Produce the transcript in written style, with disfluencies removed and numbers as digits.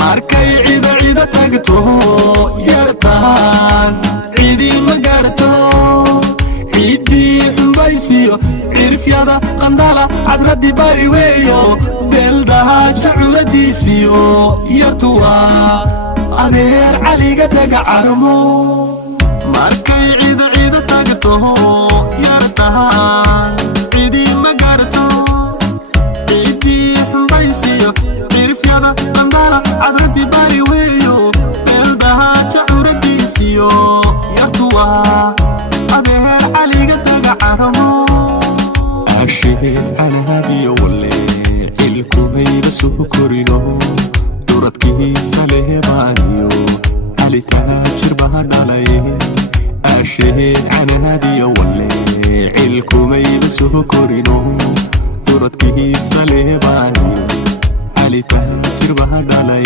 markay ciida tagto yartaan ciidii ma gaarto ciidii xumbaysiyo cirifyada qandala cadradii bari weeyo beeldaha jacuradiisiyo yartuwa adeer caliga daga carmo markay ciida tagto yartaan ciidii ma gaarto ciidii xumbaysiyo cirifyada qandala cadradii bari weeyo beeldaha jacuradiisiyo yartuwa adeer caliga daga carmo asheen على هادي ولا الكومي بسكرينو دورتكي سليمانيو علي تاجر بهدالي asheen على هادي ولا الكومي بسكرينو دورتكي سليمانيو علي تاجر بهدالي